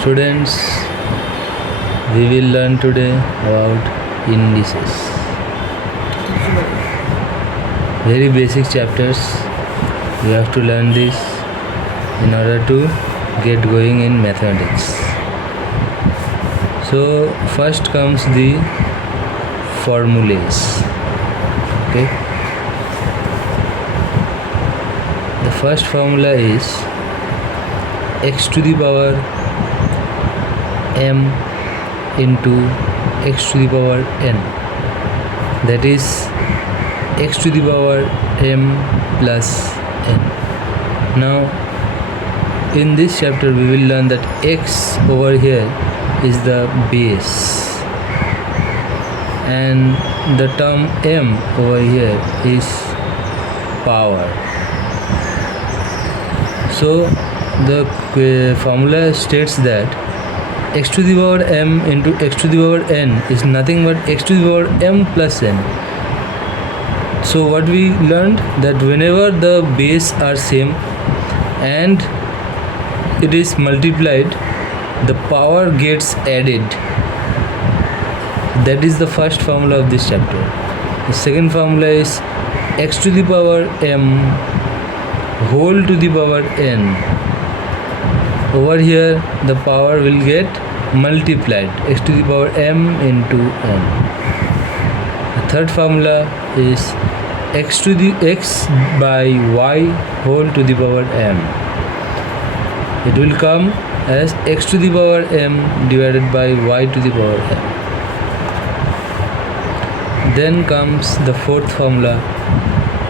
Students, we will learn today about indices. Very basic chapters. You have to learn this in order to get going in mathematics. So first comes the formulas. Okay. The first formula is x to the power m into x to the power n, that is x to the power m plus n. Now in this chapter we will learn that x over here is the base and the term m over here is power. So the formula states that x to the power m into x to the power n is nothing but x to the power m plus n. So what we learned, that whenever the base are same and it is multiplied, the power gets added. That is the first formula of this chapter. The second formula is x to the power m whole to the power n. Over here the power will get multiplied, x to the power m into n. The third formula is x to the x by y whole to the power m. It will come as x to the power m divided by y to the power m. Then comes the fourth formula,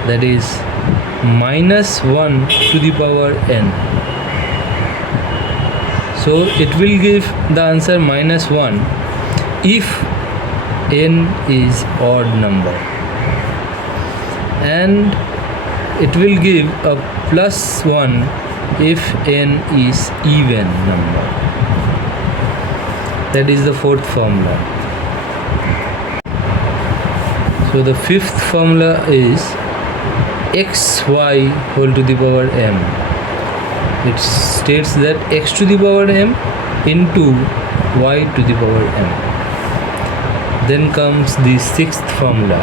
that is minus 1 to the power n. So it will give the answer minus 1 if n is odd number, and it will give a plus 1 if n is even number. That is the fourth formula. So the fifth formula is xy whole to the power m. It states that x to the power m into y to the power m. Then comes the sixth formula,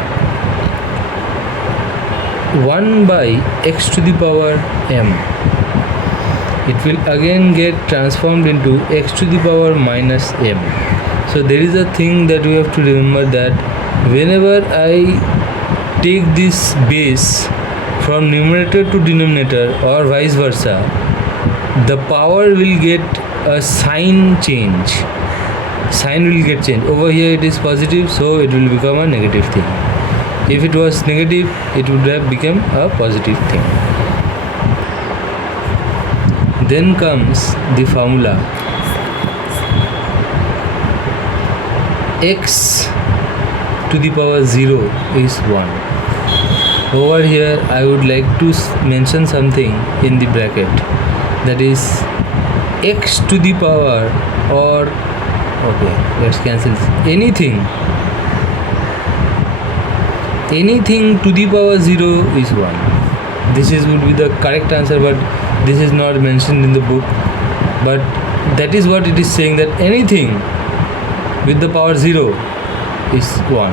1 by x to the power m. It will again get transformed into x to the power minus m. So there is a thing that we have to remember, that whenever I take this base from numerator to denominator or vice versa, the power will get a sign change. Sign will get changed. Over here it is positive, so it will become a negative thing. If it was negative, it would have become a positive thing. Then comes the formula x to the power 0 is 1. Over here I would like to mention something in the bracket, that is x to the power, or okay, let's cancel anything to the power 0 is 1. This would be the correct answer, but this is not mentioned in the book. But that is what it is saying, that anything with the power 0 is 1.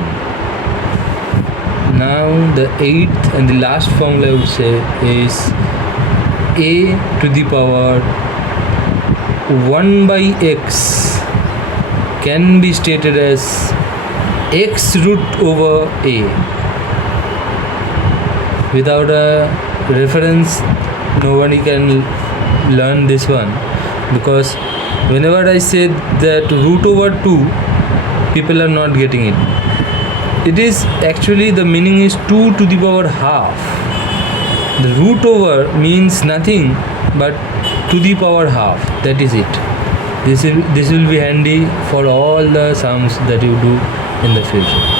Now the eighth and the last formula I would say is a to the power 1 by x can be stated as x root over a. Without a reference, nobody can learn this one, because whenever I say that root over 2, people are not getting it. It is actually, the meaning is 2 to the power half. The root over means nothing but to the power half. That is it. This will be handy for all the sums that you do in the future.